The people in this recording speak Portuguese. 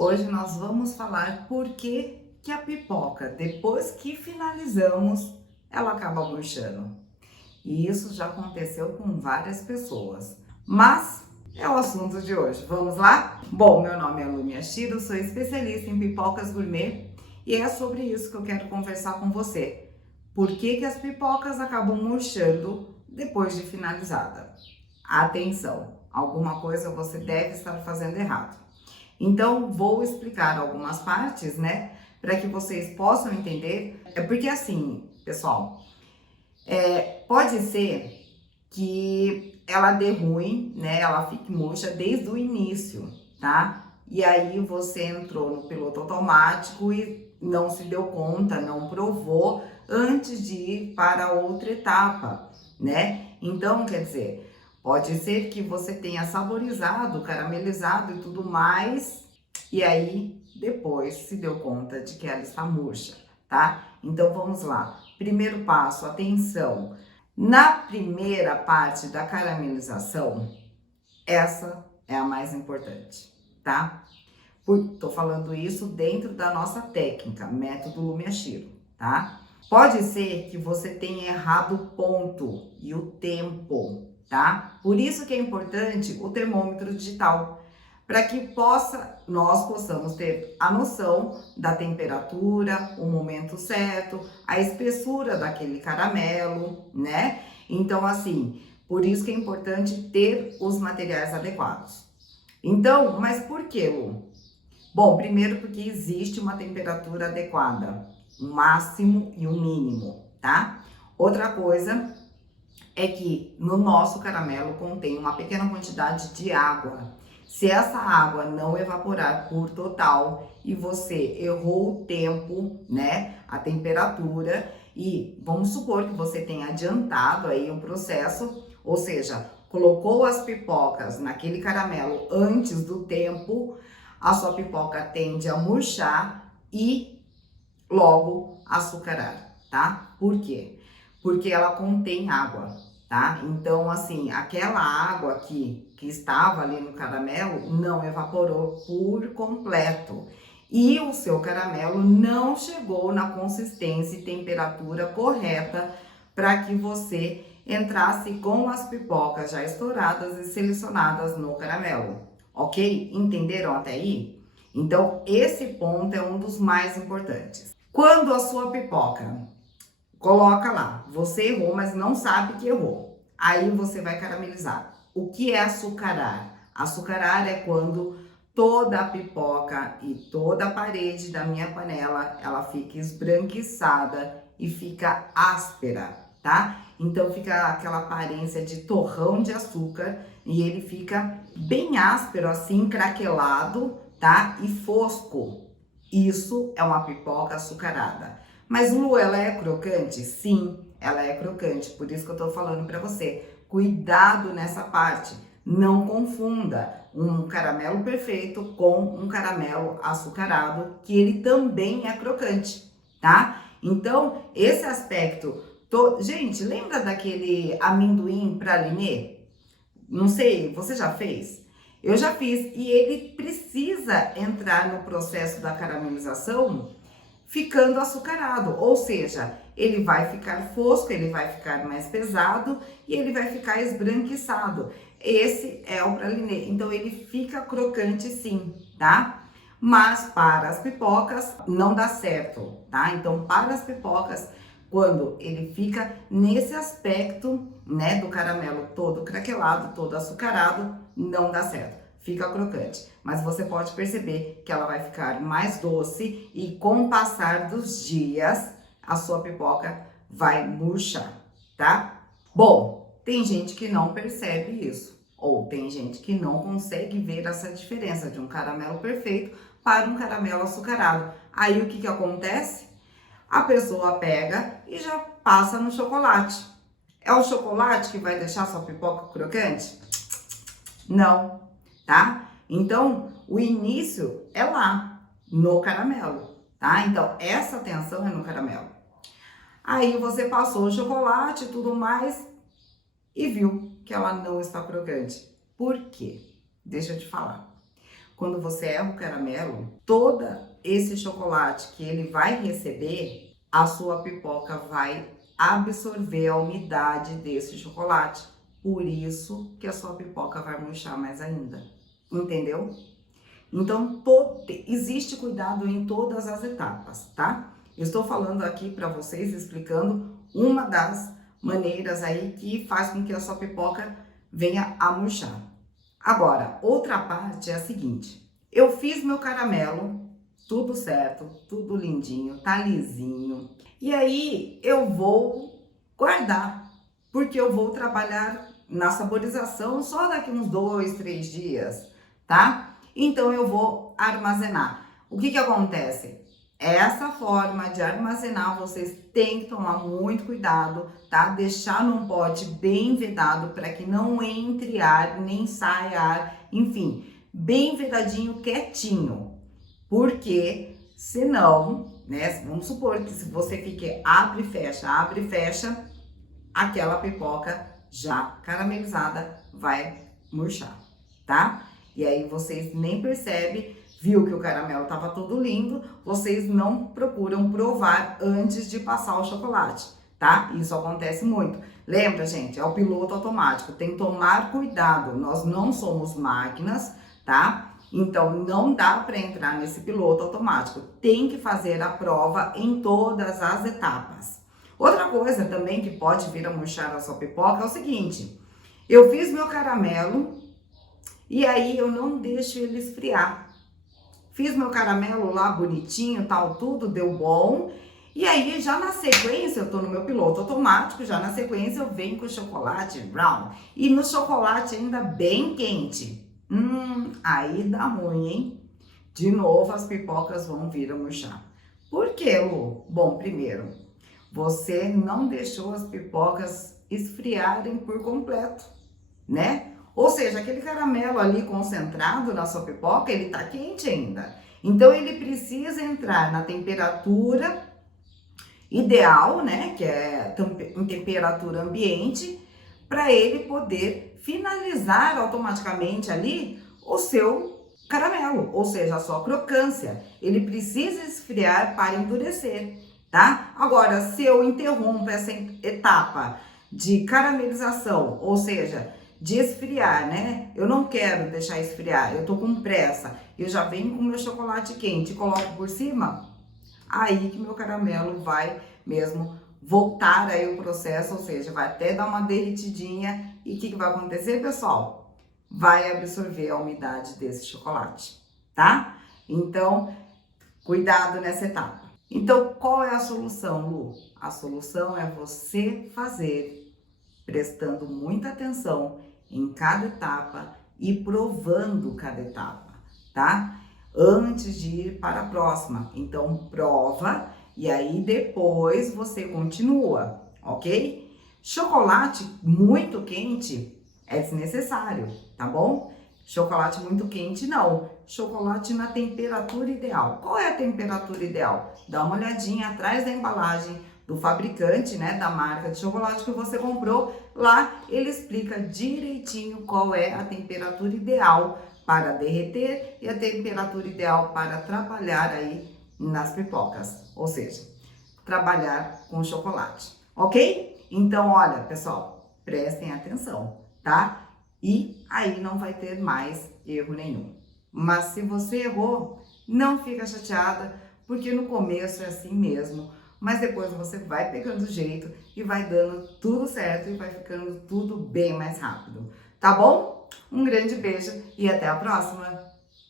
Hoje nós vamos falar por que a pipoca, depois que finalizamos, ela acaba murchando. E isso já aconteceu com várias pessoas. Mas é o assunto de hoje. Vamos lá? Bom, meu nome é Lu Miyashiro, sou especialista em pipocas gourmet e é sobre isso que eu quero conversar com você. Por que as pipocas acabam murchando depois de finalizada? Atenção, alguma coisa você deve estar fazendo errado. Então, vou explicar algumas partes, né, para que vocês possam entender. É porque assim, pessoal, pode ser que ela dê ruim, né, ela fique murcha desde o início, tá? E aí você entrou no piloto automático e não se deu conta, não provou antes de ir para outra etapa, né? Então, quer dizer, pode ser que você tenha saborizado, caramelizado e tudo mais, e aí depois se deu conta de que ela está murcha, tá? Então vamos lá. Primeiro passo, atenção. Na primeira parte da caramelização, essa é a mais importante, tá? Tô falando isso dentro da nossa técnica, método Lu Miyashiro, tá? Pode ser que você tenha errado o ponto e o tempo, tá? Por isso que é importante o termômetro digital, para que nós possamos ter a noção da temperatura, o momento certo, a espessura daquele caramelo, né? Então, assim, por isso que é importante ter os materiais adequados. Então, mas por que, Lu? Bom, primeiro porque existe uma temperatura adequada, um máximo e um mínimo, tá? Outra coisa é que no nosso caramelo contém uma pequena quantidade de água. Se essa água não evaporar por total e você errou o tempo, né, a temperatura, e vamos supor que você tenha adiantado aí o processo, ou seja, colocou as pipocas naquele caramelo antes do tempo, a sua pipoca tende a murchar e logo açucarar, tá? Por quê? Porque ela contém água, tá? Então, assim, aquela água que estava ali no caramelo não evaporou por completo. E o seu caramelo não chegou na consistência e temperatura correta para que você entrasse com as pipocas já estouradas e selecionadas no caramelo, ok? Entenderam até aí? Então, esse ponto é um dos mais importantes. Quando a sua pipoca coloca lá, você errou, mas não sabe que errou. Aí você vai caramelizar. O que é açucarar? Açucarar é quando toda a pipoca e toda a parede da minha panela, ela fica esbranquiçada e fica áspera, tá? Então fica aquela aparência de torrão de açúcar e ele fica bem áspero assim, craquelado, tá? E fosco. Isso é uma pipoca açucarada. Mas Lu, ela é crocante? Sim, ela é crocante. Por isso que eu tô falando para você. Cuidado nessa parte. Não confunda um caramelo perfeito com um caramelo açucarado, que ele também é crocante, tá? Então, esse aspecto... Gente, lembra daquele amendoim pralinê? Não sei, você já fez? Eu já fiz. E ele precisa entrar no processo da caramelização ficando açucarado, ou seja, ele vai ficar fosco, ele vai ficar mais pesado e ele vai ficar esbranquiçado. Esse é o pralinê, então ele fica crocante sim, tá? Mas para as pipocas não dá certo, tá? Então para as pipocas, quando ele fica nesse aspecto, né, do caramelo todo craquelado, todo açucarado, não dá certo. Fica crocante, mas você pode perceber que ela vai ficar mais doce e com o passar dos dias, a sua pipoca vai murchar, tá? Bom, tem gente que não percebe isso, ou tem gente que não consegue ver essa diferença de um caramelo perfeito para um caramelo açucarado. Aí o que acontece? A pessoa pega e já passa no chocolate. É o chocolate que vai deixar sua pipoca crocante? Não, tá? Então, o início é lá, no caramelo, tá? Então, essa atenção é no caramelo. Aí você passou o chocolate e tudo mais e viu que ela não está crocante. Por quê? Deixa eu te falar. quando você erra o caramelo, todo esse chocolate que ele vai receber, a sua pipoca vai absorver a umidade desse chocolate. Por isso que a sua pipoca vai murchar mais ainda. Entendeu? Então, existe cuidado em todas as etapas, tá? Eu estou falando aqui para vocês, explicando uma das maneiras aí que faz com que a sua pipoca venha a murchar. Agora, outra parte é a seguinte: eu fiz meu caramelo, tudo certo, tudo lindinho, tá lisinho. E aí eu vou guardar, porque eu vou trabalhar na saborização só daqui uns 2, 3 dias, tá? Então eu vou armazenar. O que que acontece? Essa forma de armazenar, vocês têm que tomar muito cuidado, tá? Deixar num pote bem vedado para que não entre ar, nem saia ar, enfim, bem vedadinho, quietinho. Porque senão, né, vamos supor que se você fique abre e fecha, aquela pipoca já caramelizada vai murchar, tá? E aí vocês nem percebem, viu que o caramelo tava todo lindo, vocês não procuram provar antes de passar o chocolate, tá? Isso acontece muito. Lembra, gente, é o piloto automático, tem que tomar cuidado, nós não somos máquinas, tá? Então não dá para entrar nesse piloto automático, tem que fazer a prova em todas as etapas. Outra coisa também que pode vir a murchar a sua pipoca é o seguinte: eu fiz meu caramelo e aí eu não deixo ele esfriar. Fiz meu caramelo lá bonitinho, tal, tudo deu bom. E aí já na sequência, eu tô no meu piloto automático, já na sequência eu venho com o chocolate brown. E no chocolate ainda bem quente. Aí dá ruim, hein? De novo as pipocas vão vir a murchar. Por quê, Lu? Bom, primeiro, você não deixou as pipocas esfriarem por completo, né? Ou seja, aquele caramelo ali concentrado na sua pipoca, ele tá quente ainda. Então, ele precisa entrar na temperatura ideal, né? Que é em temperatura ambiente, para ele poder finalizar automaticamente ali o seu caramelo, ou seja, a sua crocância. Ele precisa esfriar para endurecer, tá? Agora, se eu interrompo essa etapa de caramelização, ou seja, de esfriar, né? Eu não quero deixar esfriar, eu tô com pressa, eu já venho com meu chocolate quente e coloco por cima, aí que meu caramelo vai mesmo voltar aí o processo, ou seja, vai até dar uma derretidinha. E o que vai acontecer, pessoal? Vai absorver a umidade desse chocolate, tá? Então, cuidado nessa etapa. Então, qual é a solução, Lu? A solução é você fazer prestando muita atenção em cada etapa e provando cada etapa, tá? Antes de ir para a próxima. Então, prova e aí depois você continua, ok? Chocolate muito quente é desnecessário, tá bom? Chocolate muito quente não. Chocolate na temperatura ideal. Qual é a temperatura ideal? Dá uma olhadinha atrás da embalagem do fabricante, né, da marca de chocolate que você comprou. Lá ele explica direitinho qual é a temperatura ideal para derreter e a temperatura ideal para trabalhar aí nas pipocas, ou seja, trabalhar com chocolate, ok? Então, olha, pessoal, prestem atenção, tá? E aí não vai ter mais erro nenhum. Mas se você errou, não fica chateada, porque no começo é assim mesmo. Mas depois você vai pegando o jeito e vai dando tudo certo e vai ficando tudo bem mais rápido. Tá bom? Um grande beijo e até a próxima!